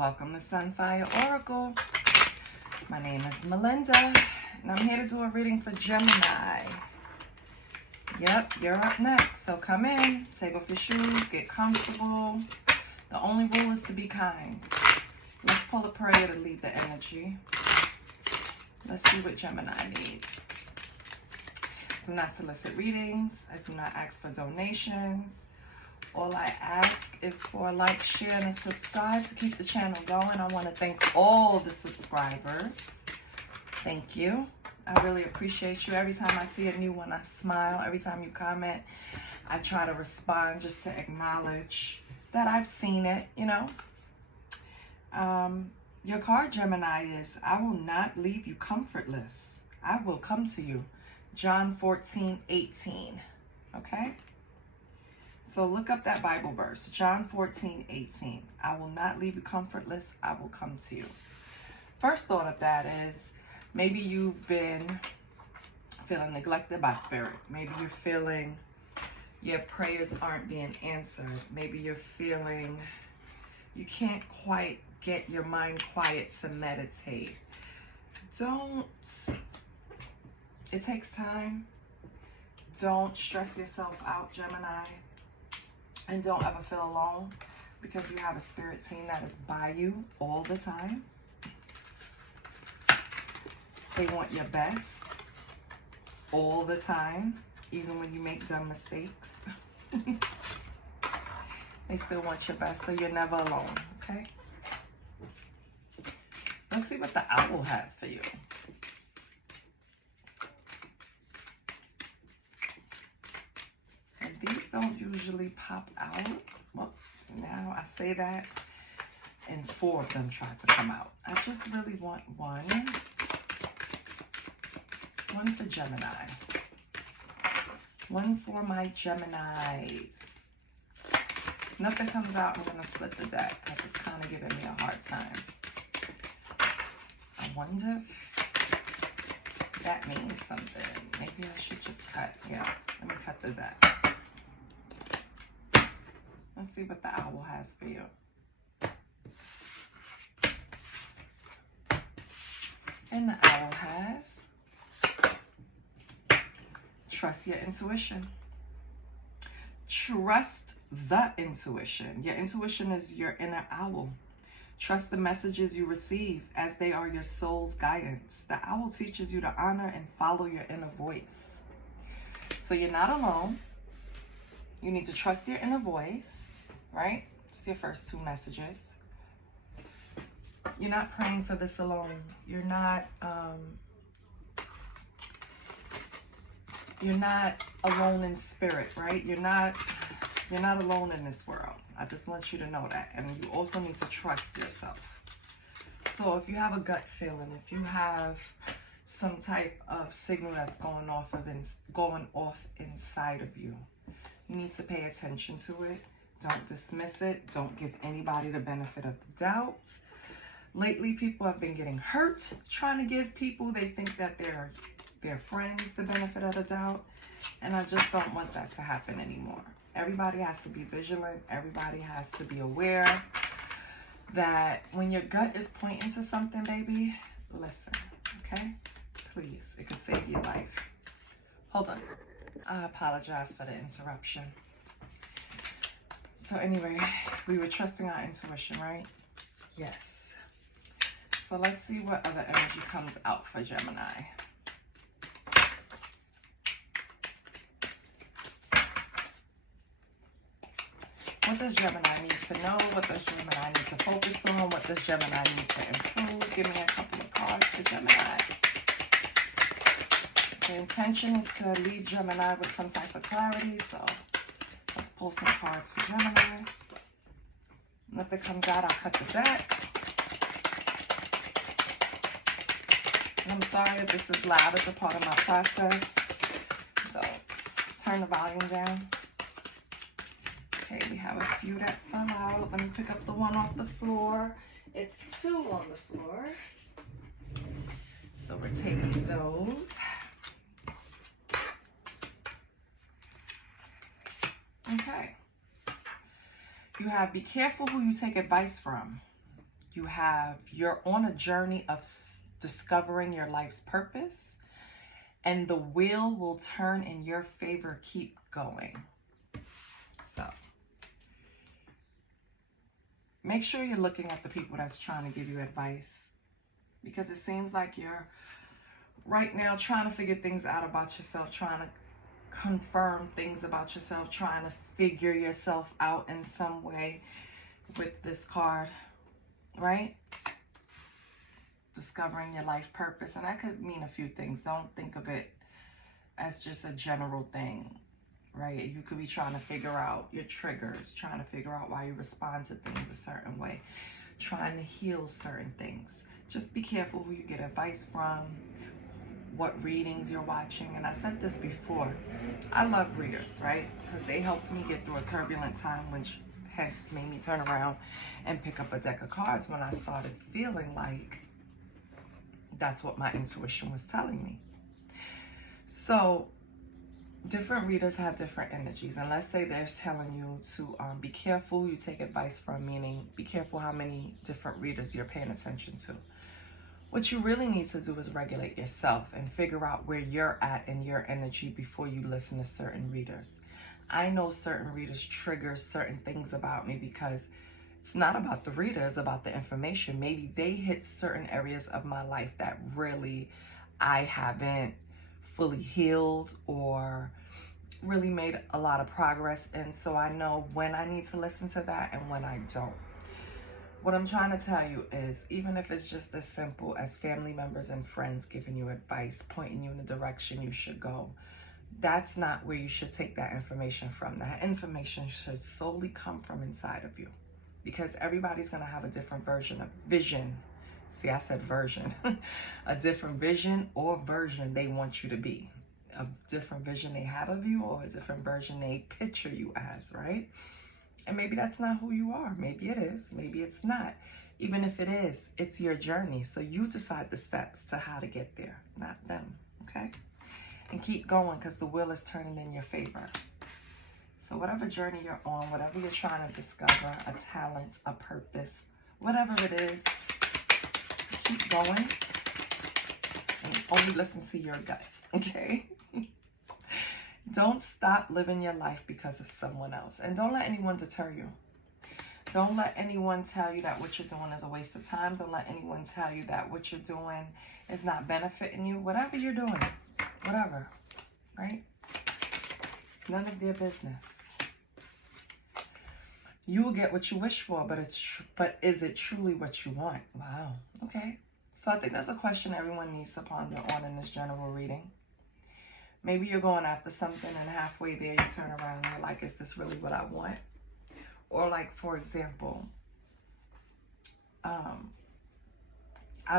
Welcome to Sunfire Oracle. My name is Melinda, and I'm here to do a reading for Gemini. Yep, you're up next. So come in, take off your shoes, get comfortable. The only rule is to be kind. Let's pull a prayer to lead the energy. Let's see what Gemini needs. I do not solicit readings. I do not ask for donations. All I ask is for a like, share, and a subscribe to keep the channel going. I want to thank all the subscribers. Thank you. I really appreciate you. Every time I see a new one, I smile. Every time you comment, I try to respond just to acknowledge that I've seen it, you know. Your card, Gemini, is, I will not leave you comfortless. I will come to you. John 14:18. Okay? So look up that Bible verse, John 14:18. I will not leave you comfortless. I will come to you. First thought of that is, maybe you've been feeling neglected by spirit. Maybe you're feeling your prayers aren't being answered. Maybe you're feeling you can't quite get your mind quiet to meditate. It takes time. Don't stress yourself out, Gemini. And don't ever feel alone, because you have a spirit team that is by you all the time. They want your best all the time, even when you make dumb mistakes. They still want your best, so you're never alone, okay? Let's see what the owl has for you. And these don't usually pop out. Well, now I say that, and 4 of them tried to come out. I just really want one. One for Gemini. One for my Geminis. Nothing comes out, I'm going to split the deck because it's kind of giving me a hard time. I wonder if that means something. Maybe I should just cut. Yeah, let me cut the deck. Let's see what the owl has for you. And the owl has, trust your intuition. Trust the intuition. Your intuition is your inner owl. Trust the messages you receive, as they are your soul's guidance. The owl teaches you to honor and follow your inner voice. So you're not alone. You need to trust your inner voice, right? It's your first 2 messages. You're not praying for this alone. You're not alone in spirit, right? You're not alone in this world. I just want you to know that. And you also need to trust yourself. So if you have a gut feeling, if you have some type of signal that's going off inside of you, you need to pay attention to it. Don't dismiss it. Don't give anybody the benefit of the doubt. Lately, people have been getting hurt trying to give people they think that they're their friends the benefit of the doubt. And I just don't want that to happen anymore. Everybody has to be vigilant. Everybody has to be aware that when your gut is pointing to something, baby, listen, okay? Please, it could save your life. Hold on. I apologize for the interruption. So anyway, we were trusting our intuition, right? Yes. So let's see what other energy comes out for Gemini. What does Gemini need to know? What does Gemini need to focus on? What does Gemini need to improve? Give me a couple of cards for Gemini. The intention is to leave Gemini with some type of clarity, so let's pull some cards for Gemini. Nothing comes out, I'll cut the deck. And I'm sorry if this is loud, it's a part of my process. So let's turn the volume down. Okay, we have a few that fell out. Let me pick up the one off the floor. It's 2 on the floor. So we're taking those. Okay. You have, be careful who you take advice from. You're on a journey of discovering your life's purpose, and the wheel will turn in your favor. Keep going. So make sure you're looking at the people that's trying to give you advice, because it seems like you're right now trying to figure things out about yourself, trying to confirm things about yourself, trying to figure yourself out in some way with this card, right? Discovering your life purpose. And that could mean a few things. Don't think of it as just a general thing, right? You could be trying to figure out your triggers, trying to figure out why you respond to things a certain way, trying to heal certain things. Just be careful who you get advice from, what readings you're watching. And I said this before, I love readers, right? Because they helped me get through a turbulent time, which hence made me turn around and pick up a deck of cards when I started feeling like that's what my intuition was telling me. So different readers have different energies, and let's say they're telling you to be careful who you take advice from, meaning be careful how many different readers you're paying attention to. What you really need to do is regulate yourself and figure out where you're at in your energy before you listen to certain readers. I know certain readers trigger certain things about me because it's not about the reader, it's about the information. Maybe they hit certain areas of my life that really I haven't fully healed or really made a lot of progress in. So I know when I need to listen to that and when I don't. What I'm trying to tell you is, even if it's just as simple as family members and friends giving you advice, pointing you in the direction you should go, that's not where you should take that information from. That information should solely come from inside of you, because everybody's going to have a different vision. See, I said version. A different vision or version they want you to be. A different vision they have of you, or a different version they picture you as, right? And maybe that's not who you are. Maybe it is. Maybe it's not. Even if it is, it's your journey. So you decide the steps to how to get there, not them, okay? And keep going, because the wheel is turning in your favor. So whatever journey you're on, whatever you're trying to discover, a talent, a purpose, whatever it is, keep going and only listen to your gut, okay? Don't stop living your life because of someone else. And don't let anyone deter you. Don't let anyone tell you that what you're doing is a waste of time. Don't let anyone tell you that what you're doing is not benefiting you. Whatever you're doing, whatever, right? It's none of their business. You will get what you wish for, but is it truly what you want? Wow, okay. So I think that's a question everyone needs to ponder on in this general reading. Maybe you're going after something and halfway there you turn around and you're like, is this really what I want? Or like, for example, I've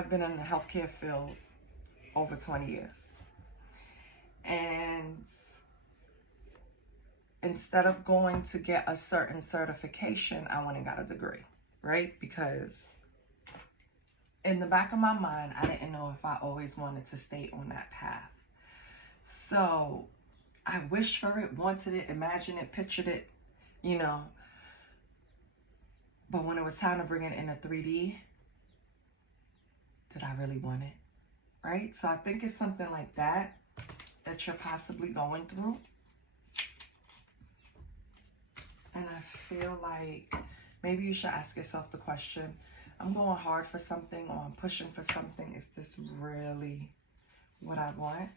been in the healthcare field over 20 years. And instead of going to get a certain certification, I went and got a degree, right? Because in the back of my mind, I didn't know if I always wanted to stay on that path. So I wished for it, wanted it, imagined it, pictured it, you know. But when it was time to bring it in a 3D, did I really want it? Right? So I think it's something like that you're possibly going through. And I feel like maybe you should ask yourself the question, I'm going hard for something, or I'm pushing for something. Is this really what I want?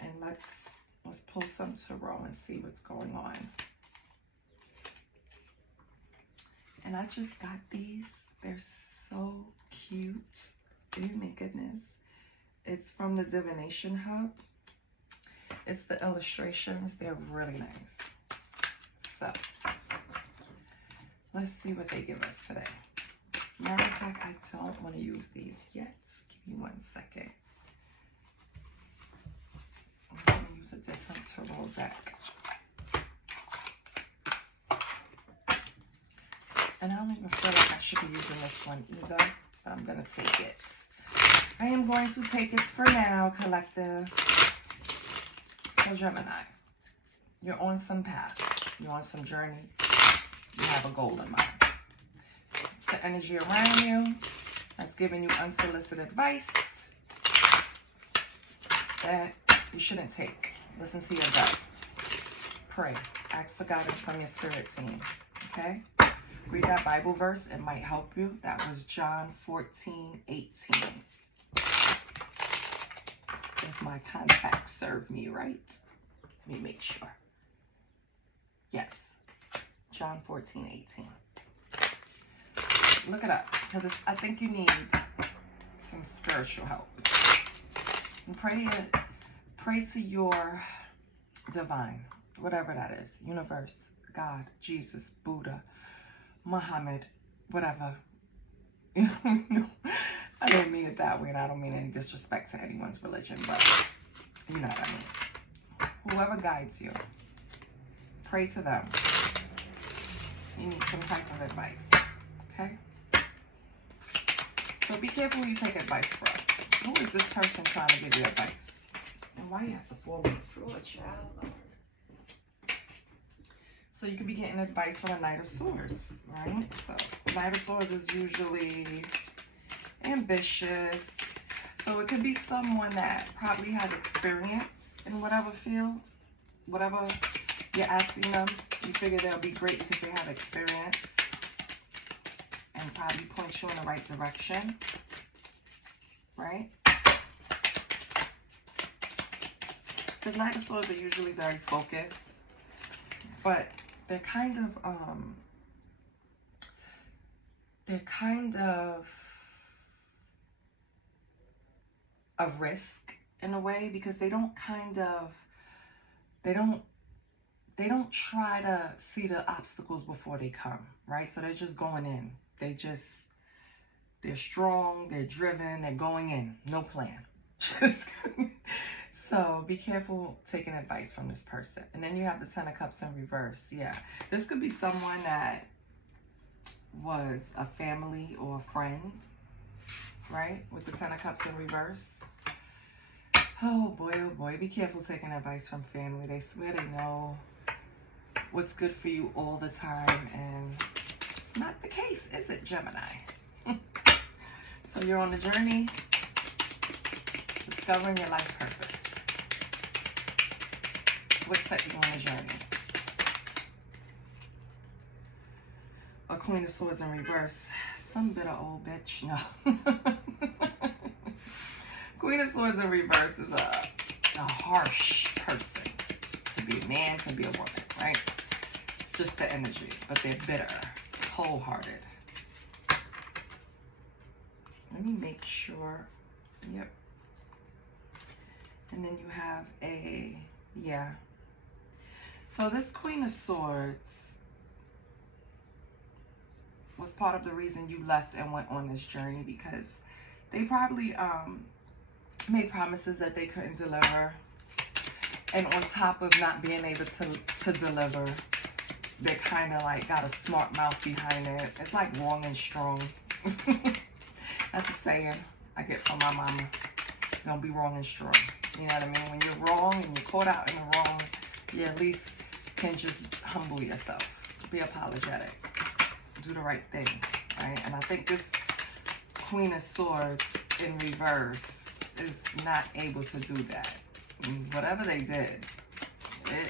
And let's pull some tarot and see what's going on. And I just got these. They're so cute. Oh my goodness. It's from the Divination Hub. It's the illustrations. They're really nice. So let's see what they give us today. Matter of fact, I don't want to use these yet. Give me 1 second. I'm going to use a different tarot deck. And I don't even feel like I should be using this one either, but I'm going to take it. I am going to take it for now, collective. So Gemini, you're on some path. You're on some journey. You have a goal in mind. So the energy around you that's giving you unsolicited advice that you shouldn't take. Listen to your gut. Pray. Ask for guidance from your spirit team. Okay? Read that Bible verse. It might help you. That was John 14:18. If my contacts serve me right. Let me make sure. Yes. John 14:18. Look it up. Because I think you need some spiritual help. And pray to your divine, whatever that is, universe, God, Jesus, Buddha, Muhammad, whatever. You know, I don't mean it that way, and I don't mean any disrespect to anyone's religion, but you know what I mean. Whoever guides you, pray to them. You need some type of advice, okay? So be careful who you take advice from. Who is this person trying to give you advice? And why you have to fall on the floor, child? So you could be getting advice from a Knight of Swords, right? So Knight of Swords is usually ambitious. So it could be someone that probably has experience in whatever field, whatever you're asking them. You figure they'll be great because they have experience and probably point you in the right direction, right? Because Knight of Swords are usually very focused, but they're kind of a risk in a way, because they don't try to see the obstacles before they come, right? So they're just going in. They're strong, they're driven, they're going in, no plan. So be careful taking advice from this person. And then you have the Ten of Cups in reverse. Yeah, this could be someone that was a family or a friend, right? With the Ten of Cups in reverse. Oh boy, be careful taking advice from family. They swear they know what's good for you all the time, and it's not the case, is it, Gemini? So you're on the journey, discovering your life purpose. What set you on the journey? A Queen of Swords in reverse. Some bitter old bitch. No. Queen of Swords in reverse is a harsh person. Could be a man, could be a woman, right? It's just the energy, but they're bitter, cold-hearted. Let me make sure. Yep. And then you have yeah. So this Queen of Swords was part of the reason you left and went on this journey, because they probably made promises that they couldn't deliver. And on top of not being able to deliver, they kind of like got a smart mouth behind it. It's like wrong and strong. That's a saying I get from my mama. Don't be wrong and strong. You know what I mean? When you're wrong and you're caught out in the wrong, you at least can just humble yourself. Be apologetic. Do the right thing, right? And I think this Queen of Swords in reverse is not able to do that. Whatever they did,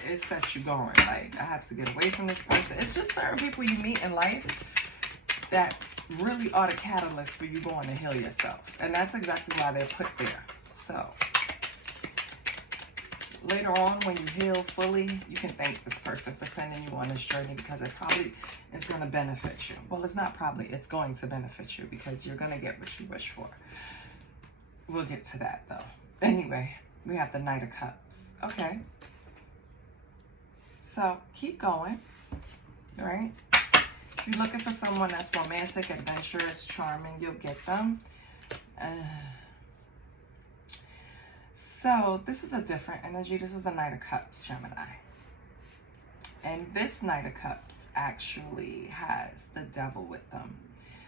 it sets you going. Like, I have to get away from this person. It's just certain people you meet in life that really are the catalyst for you going to heal yourself. And that's exactly why they're put there. So later on, when you heal fully, you can thank this person for sending you on this journey, because it probably is going to benefit you. Well, it's not probably, it's going to benefit you, because you're going to get what you wish for. We'll get to that though. Anyway, we have the Knight of Cups. Okay. So keep going, right? If you're looking for someone that's romantic, adventurous, charming, you'll get them. So this is a different energy. This is the Knight of Cups, Gemini. And this Knight of Cups actually has the devil with them.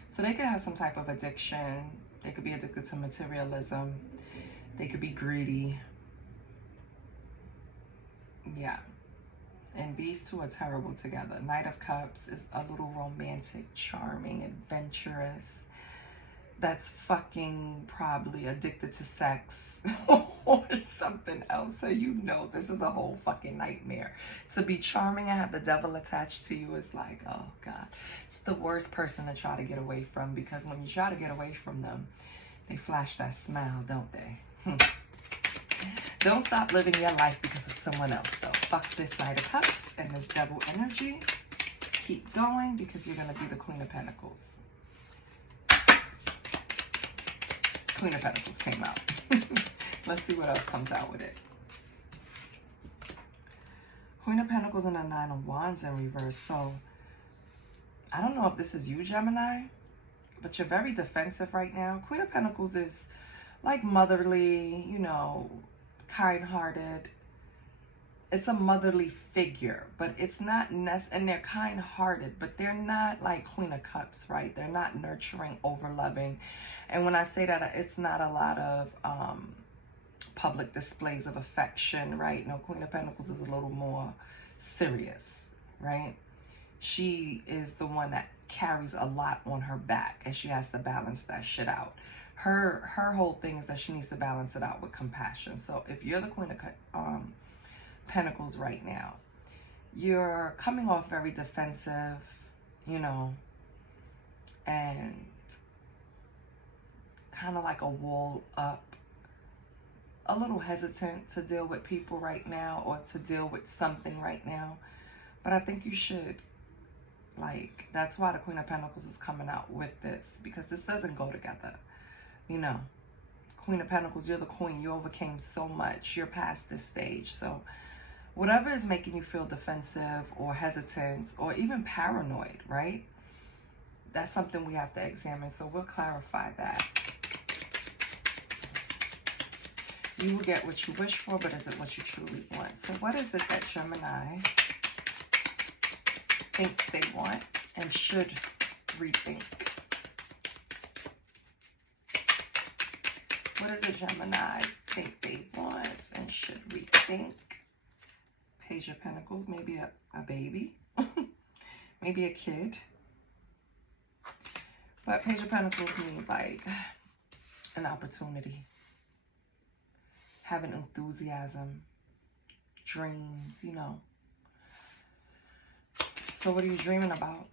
So they could have some type of addiction. They could be addicted to materialism. They could be greedy. Yeah. And these two are terrible together. Knight of Cups is a little romantic, charming, adventurous. That's fucking probably addicted to sex or something else. So you know this is a whole fucking nightmare. To be charming and have the devil attached to you is like, oh God. It's the worst person to try to get away from, because when you try to get away from them, they flash that smile, don't they? Don't stop living your life because of someone else, though. Fuck this Knight of Cups and this devil energy. Keep going, because you're going to be the Queen of Pentacles. Queen of Pentacles came out. Let's see what else comes out with it. Queen of Pentacles and a Nine of Wands in reverse. So, I don't know if this is you, Gemini, but you're very defensive right now. Queen of Pentacles is like motherly, you know, kind-hearted. It's a motherly figure, but it's not and they're kind-hearted, but they're not like Queen of Cups, right? They're not nurturing, over-loving. And when I say that, it's not a lot of public displays of affection, right? No, Queen of Pentacles is a little more serious, right? She is the one that carries a lot on her back, and she has to balance that shit out. Her whole thing is that she needs to balance it out with compassion. So if you're the Queen of Pentacles right now, you're coming off very defensive, you know, and kind of like a wall up, a little hesitant to deal with people right now, or to deal with something right now. But I think you should, like, that's why the Queen of Pentacles is coming out with this, because this doesn't go together. You know, Queen of Pentacles, you're the queen. You overcame so much. You're past this stage. So whatever is making you feel defensive or hesitant or even paranoid, right? That's something we have to examine. So we'll clarify that. You will get what you wish for, but is it what you truly want? So what is it that Gemini thinks they want and should rethink? What does a Gemini think they want and should rethink? Page of Pentacles, maybe a baby, maybe a kid. But Page of Pentacles means like an opportunity, having enthusiasm, dreams, you know. So what are you dreaming about?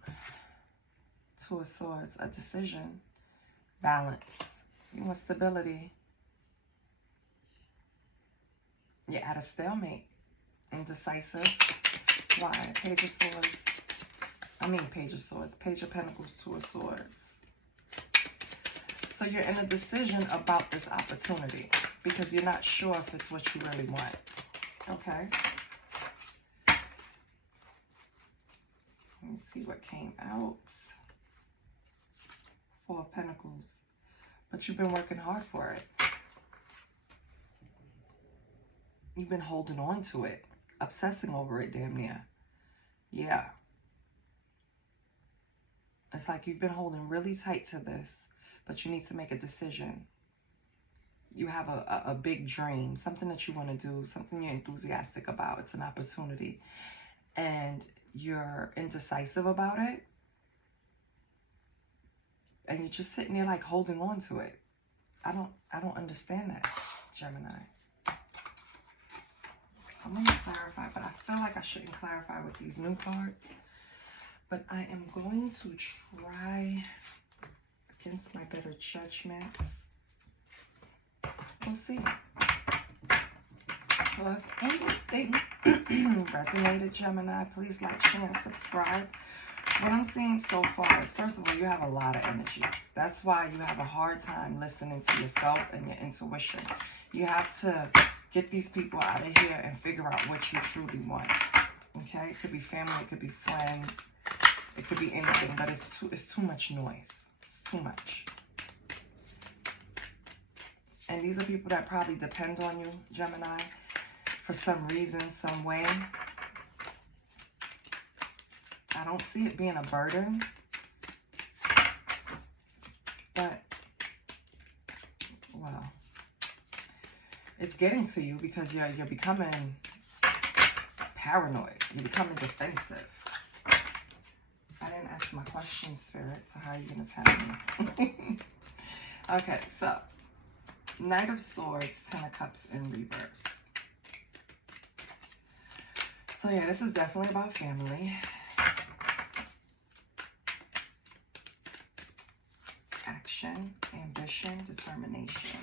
Two of Swords, a decision, balance. You want stability. You're at a stalemate. Indecisive. Why? Page of Swords. Page of Swords. Page of Pentacles, Two of Swords. So you're in a decision about this opportunity because you're not sure if it's what you really want. Okay. Let me see what came out. Four of Pentacles. But you've been working hard for it. You've been holding on to it, obsessing over it damn near. Yeah. It's like you've been holding really tight to this, but you need to make a decision. You have a big dream, something that you want to do, something you're enthusiastic about. It's an opportunity. And you're indecisive about it. And you're just sitting there like holding on to it. I don't understand that, Gemini. I'm going to clarify, but I feel like I shouldn't clarify with these new cards. But I am going to try against my better judgments. We'll see. So if anything resonated, Gemini, please like, share, and subscribe. What I'm seeing so far is, first of all, you have a lot of energies. That's why you have a hard time listening to yourself and your intuition. You have to get these people out of here and figure out what you truly want. Okay? It could be family, it could be friends, it could be anything, but it's too much noise. It's too much. And these are people that probably depend on you, Gemini, for some reason, some way. I don't see it being a burden, but, well, it's getting to you because you're becoming paranoid. You're becoming defensive. I didn't ask my question, Spirit, so how are you going to tell me? Okay, so Knight of Swords, Ten of Cups in reverse. So yeah, this is definitely about family. Action, ambition, determination.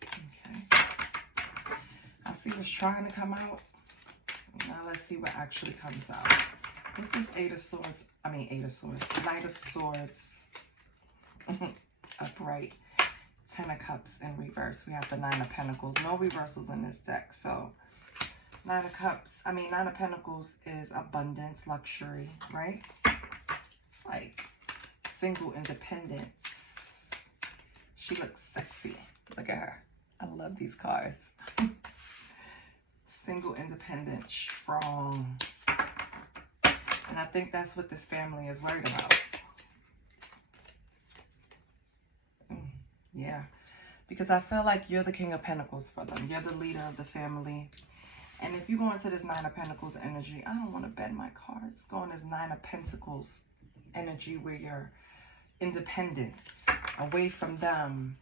Okay. I see what's trying to come out. Now let's see what actually comes out. What's this Eight of Swords? I mean, Eight of Swords. Knight of Swords. Upright. Ten of Cups in reverse. We have the Nine of Pentacles. No reversals in this deck. So, Nine of Cups. I mean, Nine of Pentacles is abundance, luxury, right? It's like single independence. She looks sexy. Look at her. I love these cards. Single, independent, strong. And I think that's what this family is worried about. Yeah. Because I feel like you're the King of Pentacles for them. You're the leader of the family. And if you go into this Nine of Pentacles energy, I don't want to bend my cards. Go in this Nine of Pentacles energy where you're independent, away from them.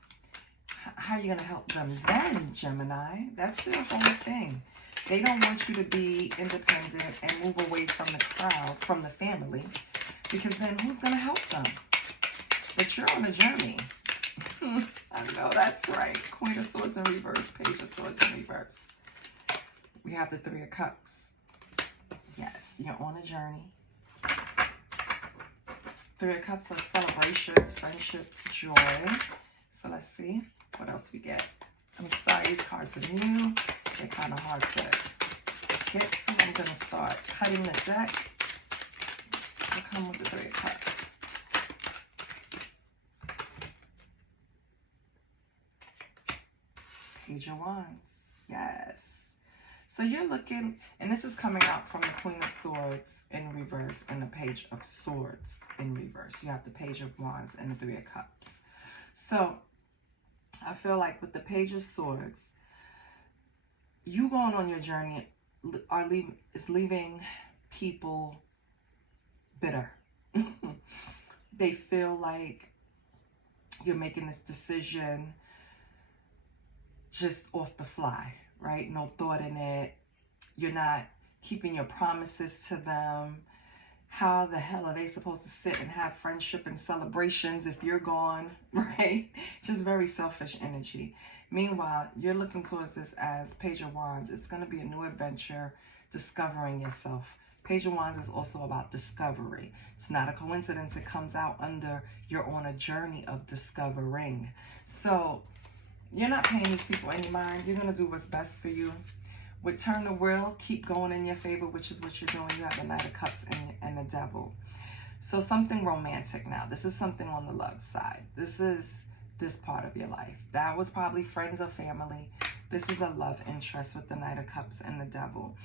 How are you going to help them then, Gemini? That's their whole thing. They don't want you to be independent and move away from the crowd, from the family, because then who's going to help them? But you're on a journey. I know that's right. Queen of Swords in reverse, Page of Swords in reverse. We have the Three of Cups. Yes, you're on a journey. Three of Cups are celebrations, friendships, joy. So let's see what else we get. I'm sorry, these cards are new. They're kind of hard to get to. I'm going to start cutting the deck. We'll come with the Three of Cups. Page of Wands. Yes. So you're looking, and this is coming out from the Queen of Swords in reverse and the Page of Swords in reverse. You have the Page of Wands and the Three of Cups. So I feel like with the Page of Swords, you going on your journey is leaving people bitter. They feel like you're making this decision just off the fly, right? No thought in it. You're not keeping your promises to them. How the hell are they supposed to sit and have friendship and celebrations if you're gone, right? Just very selfish energy. Meanwhile, you're looking towards this as Page of Wands. It's going to be a new adventure, discovering yourself. Page of Wands is also about discovery. It's not a coincidence. It comes out under you're on a journey of discovering. So you're not paying these people any mind. You're going to do what's best for you. With Turn the Wheel, keep going in your favor, which is what you're doing. You have the Knight of Cups and the Devil. So something romantic now. This is something on the love side. This is this part of your life. That was probably friends or family. This is a love interest with the Knight of Cups and the Devil.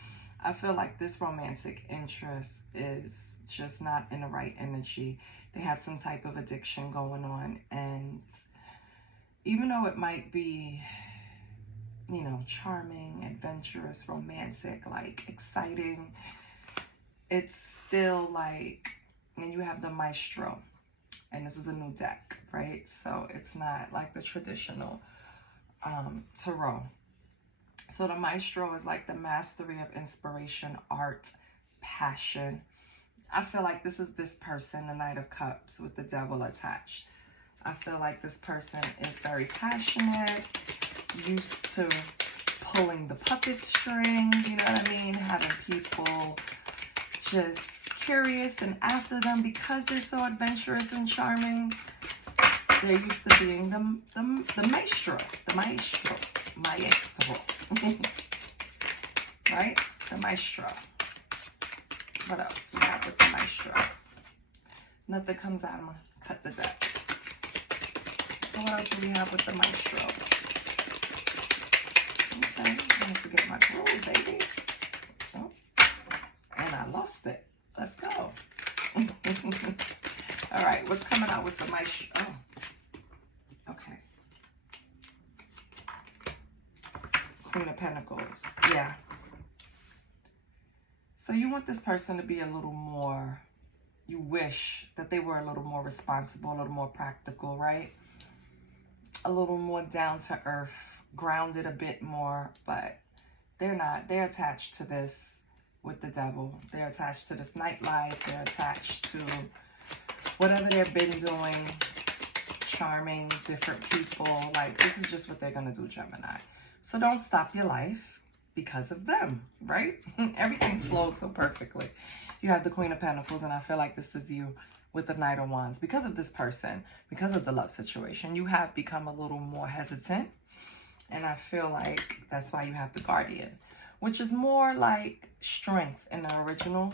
I feel like this romantic interest is just not in the right energy. They have some type of addiction going on. And even though it might be, you know, charming, adventurous, romantic, like exciting, it's still like, and you have the Maestro, and this is a new deck, right? So it's not like the traditional tarot. So the Maestro is like the mastery of inspiration, art, passion. I feel like this is this person, the Knight of Cups with the Devil attached. I feel like this person is very passionate, used to pulling the puppet strings, you know what I mean? Having people just curious and after them because they're so adventurous and charming. They're used to being the maestro, right? The maestro. What else we have with the maestro? Nothing comes out. I'm gonna cut the deck. So what else do we have with the maestro? Okay, I need to get my groove, baby. Oh, and I lost it. Let's go. All right, what's coming out with the maestro? Oh, okay. Queen of Pentacles. Yeah. So you want this person to be a little more, you wish that they were a little more responsible, a little more practical, right? A little more down to earth, grounded a bit more, but they're not. They're attached to this with the devil. They're attached to this nightlife. They're attached to whatever they've been doing, charming different people. Like, this is just what they're going to do, Gemini. So don't stop your life because of them, right? Everything flows so perfectly. You have the Queen of Pentacles, and I feel like this is you with the Knight of Wands. Because of this person, because of the love situation, you have become a little more hesitant. And I feel like that's why you have the Guardian, which is more like strength in the original,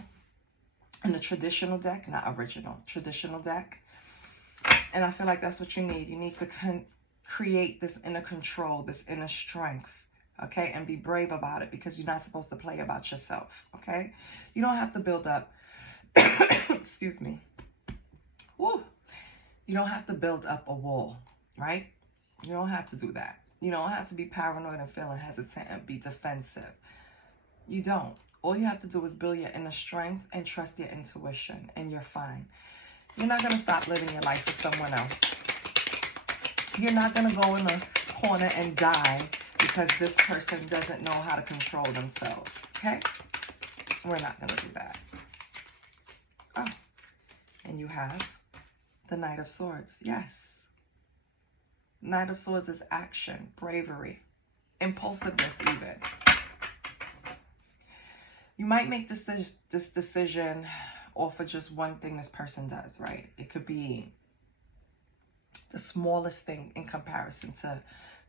in the traditional deck, not original, traditional deck. And I feel like that's what you need. You need to create this inner control, this inner strength, okay? And be brave about it, because you're not supposed to play about yourself, okay? You don't have to build up, excuse me. Woo. You don't have to build up a wall, right? You don't have to do that. You don't have to be paranoid and feeling hesitant and be defensive. You don't. All you have to do is build your inner strength and trust your intuition, and you're fine. You're not going to stop living your life for someone else. You're not going to go in the corner and die because this person doesn't know how to control themselves, okay? We're not going to do that. Oh, and you have the Knight of Swords. Yes. Knight of Swords is action, bravery, impulsiveness even. You might make this decision off of just one thing this person does, right? It could be the smallest thing in comparison to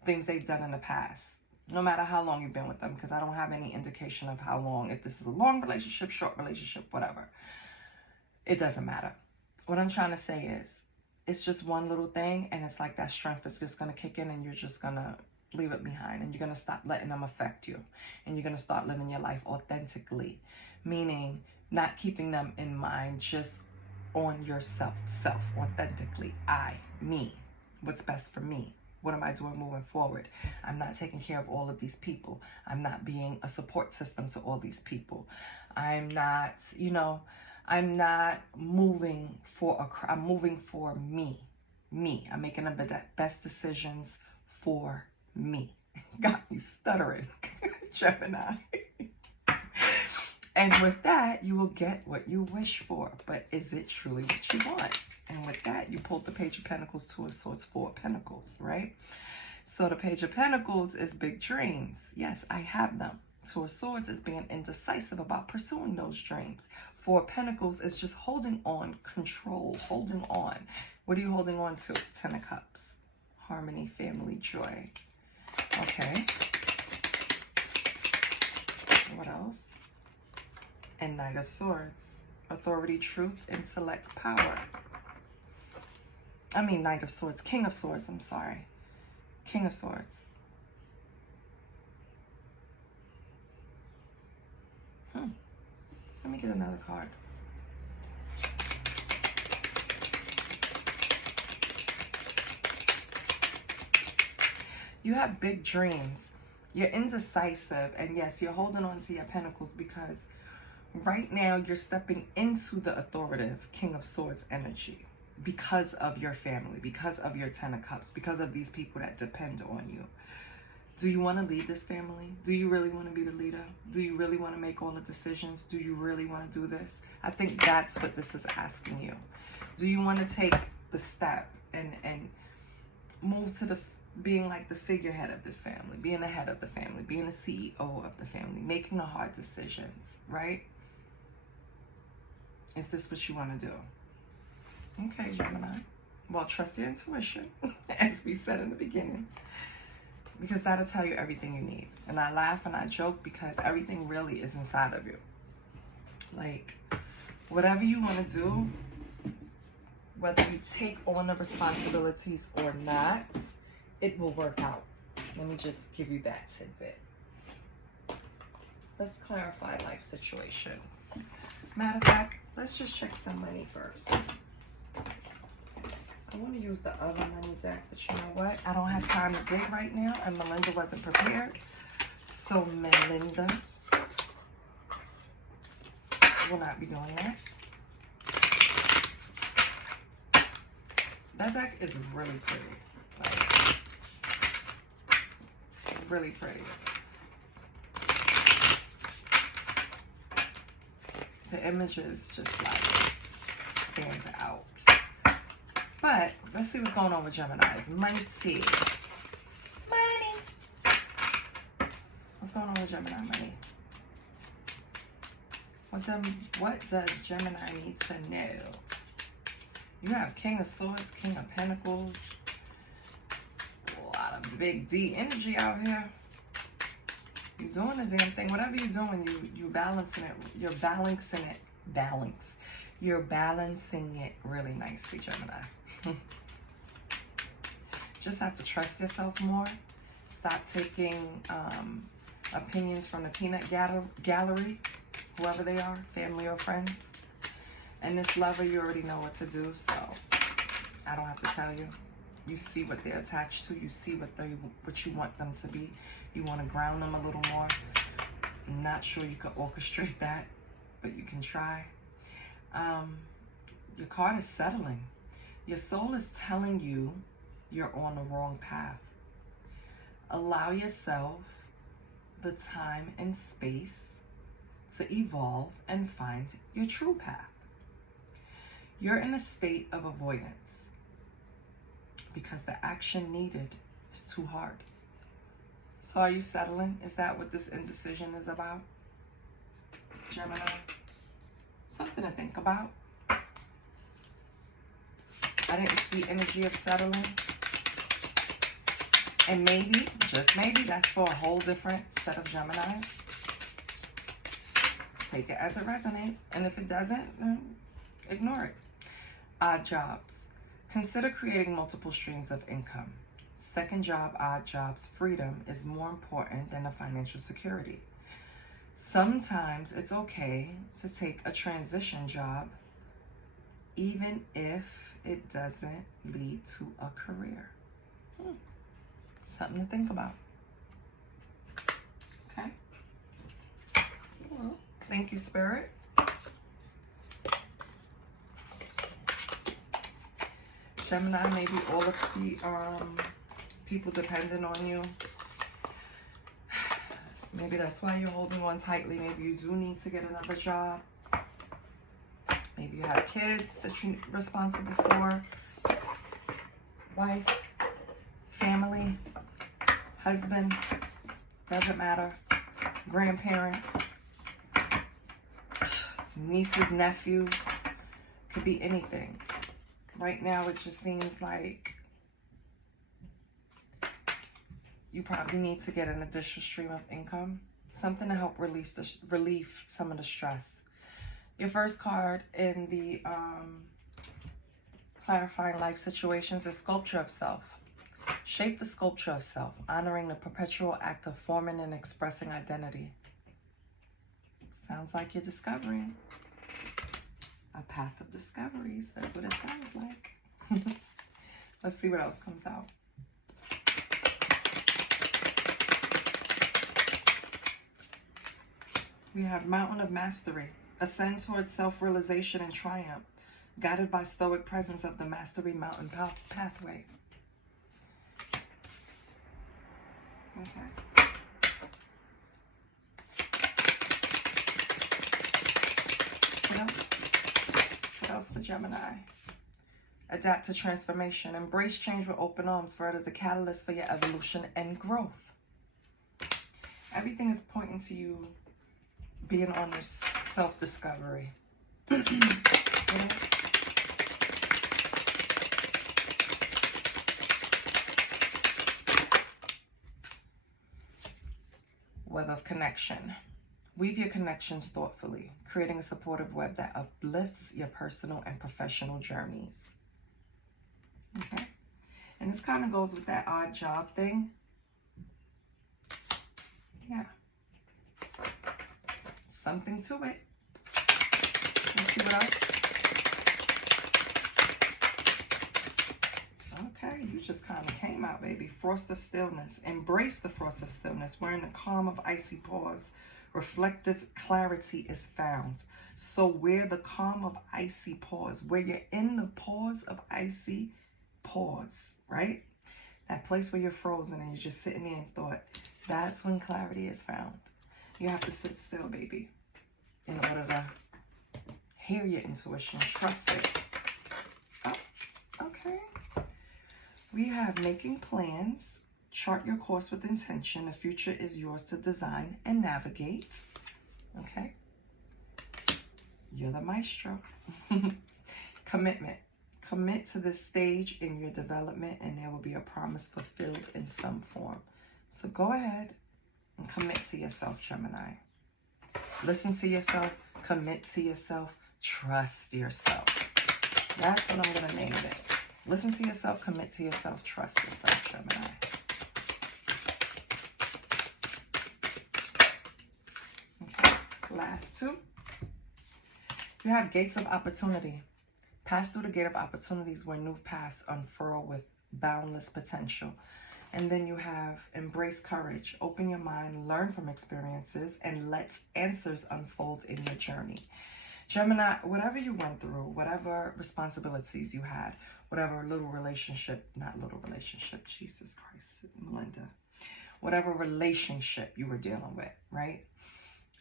things they've done in the past. No matter how long you've been with them, because I don't have any indication of how long, if this is a long relationship, short relationship, whatever. It doesn't matter. What I'm trying to say is, it's just one little thing, and it's like that strength is just going to kick in, and you're just going to leave it behind, and you're going to stop letting them affect you, and you're going to start living your life authentically, meaning not keeping them in mind, just on yourself, authentically. I, me, what's best for me. What am I doing moving forward? I'm not taking care of all of these people. I'm not being a support system to all these people. I'm not, you know, I'm not moving for I'm moving for me. I'm making the best decisions for me. Got me stuttering, Gemini. And with that, you will get what you wish for. But is it truly what you want? And with that, you pulled the Page of Pentacles, Two of Swords, Four of Pentacles, right? So the Page of Pentacles is big dreams. Yes, I have them. Two of Swords is being indecisive about pursuing those dreams. Four of Pentacles is just holding on, control, holding on. What are you holding on to? Ten of Cups. Harmony, family, joy. Okay. What else? And Knight of Swords. Authority, truth, intellect, power. I mean Knight of Swords. King of Swords, I'm sorry. King of Swords. Let me get another card. You have big dreams. You're indecisive. And yes, you're holding on to your pentacles because right now you're stepping into the authoritative King of Swords energy because of your family, because of your Ten of Cups, because of these people that depend on you. Do you want to lead this family? Do you really want to be the leader? Do you really want to make all the decisions? Do you really want to do this? I think that's what this is asking you. Do you want to take the step and move to the being like the figurehead of this family, being the head of the family, being the CEO of the family, making the hard decisions, right? Is this what you want to do? Okay, Gemini. Well, trust your intuition, as we said in the beginning, because that'll tell you everything you need. And I laugh and I joke because everything really is inside of you. Like, whatever you want to do, whether you take on the responsibilities or not, it will work out. Let me just give you that tidbit. Let's clarify life situations. Matter of fact, let's just check some money first. I want to use the other money deck, but you know what? I don't have time to dig right now, and Melinda wasn't prepared. So Melinda will not be doing that. That deck is really pretty. Like, really pretty. The images just like stand out. But let's see what's going on with Gemini's. Money. What's going on with Gemini money? What does Gemini need to know? You have King of Swords, King of Pentacles. A lot of big D energy out here. You're doing the damn thing. Whatever you're doing, you're balancing it. You're balancing it. You're balancing it really nicely, Gemini. Just have to trust yourself more. Stop taking opinions from the peanut gallery, whoever they are, family or friends. And this lover, you already know what to do, so I don't have to tell you. You see what they're attached to. You see what you want them to be. You want to ground them a little more. I'm not sure you can orchestrate that, but you can try. Your card is settling. Your soul is telling you you're on the wrong path. Allow yourself the time and space to evolve and find your true path. You're in a state of avoidance because the action needed is too hard. So are you settling? Is that what this indecision is about, Gemini? Something to think about. I didn't see energy of settling. And maybe, just maybe, that's for a whole different set of Geminis. Take it as it resonates. And if it doesn't, ignore it. Odd jobs. Consider creating multiple streams of income. Second job, odd jobs, freedom is more important than the financial security. Sometimes it's okay to take a transition job, even if it doesn't lead to a career. Something to think about. Okay. Well, thank you, Spirit. Gemini, maybe all of the people dependent on you. Maybe that's why you're holding on tightly. Maybe you do need to get another job. Maybe you have kids that you're responsible for. Wife, family, husband, doesn't matter. Grandparents, nieces, nephews, could be anything. Right now, it just seems like you probably need to get an additional stream of income. Something to help relieve some of the stress. Your first card in the clarifying life situations is sculpture of self. Shape the sculpture of self, honoring the perpetual act of forming and expressing identity. Sounds like you're discovering a path of discoveries. That's what it sounds like. Let's see what else comes out. We have Mountain of Mastery. Ascend towards self-realization and triumph, guided by stoic presence of the Mastery Mountain pathway. Okay. What else? What else for Gemini? Adapt to transformation. Embrace change with open arms, for it is a catalyst for your evolution and growth. Everything is pointing to you being on this self-discovery. Web of connection. Weave your connections thoughtfully, creating a supportive web that uplifts your personal and professional journeys. Okay. And this kind of goes with that odd job thing. Yeah. Something to it. Let's see what else. Okay, you just kind of came out, baby. Frost of stillness. Embrace the frost of stillness. We're in the calm of icy pause. Reflective clarity is found. So where the calm of icy pause, where you're in the pause of icy pause, right? That place where you're frozen and you're just sitting there in thought, that's when clarity is found. You have to sit still, baby, in order to hear your intuition, trust it. Oh, okay. We have making plans, chart your course with intention. The future is yours to design and navigate. Okay. You're the maestro. Commitment. Commit to this stage in your development and there will be a promise fulfilled in some form. So go ahead and commit to yourself, Gemini. Listen to yourself, commit to yourself, trust yourself. That's what I'm going to name this. Listen to yourself, commit to yourself, trust yourself, Gemini. Okay, last two. You have gates of opportunity. Pass through the gate of opportunities where new paths unfurl with boundless potential. And then you have embrace courage, open your mind, learn from experiences, and let answers unfold in your journey. Gemini, whatever you went through, whatever responsibilities you had, whatever Jesus Christ, Melinda, whatever relationship you were dealing with, right?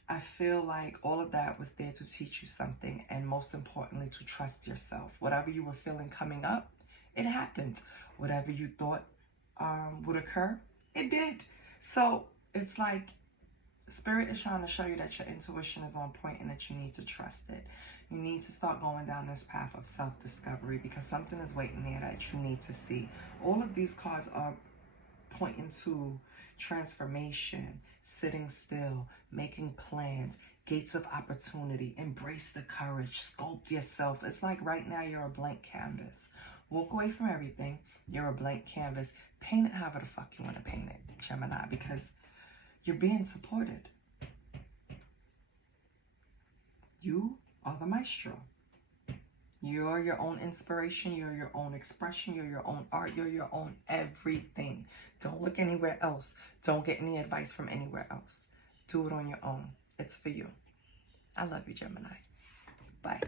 I feel like all of that was there to teach you something, and most importantly, to trust yourself. Whatever you were feeling coming up, it happened. Whatever you thought would occur, it did. So it's like Spirit is trying to show you that your intuition is on point and that you need to trust it. You need to start going down this path of self-discovery because something is waiting there that you need to see. All of these cards are pointing to transformation, sitting still, making plans, gates of opportunity, embrace the courage, sculpt yourself. It's like right now you're a blank canvas. Walk away from everything. You're a blank canvas. Paint it however the fuck you want to paint it, Gemini, because you're being supported. You are the maestro. You're your own inspiration. You're your own expression. You're your own art. You're your own everything. Don't look anywhere else. Don't get any advice from anywhere else. Do it on your own. It's for you. I love you, Gemini. Bye.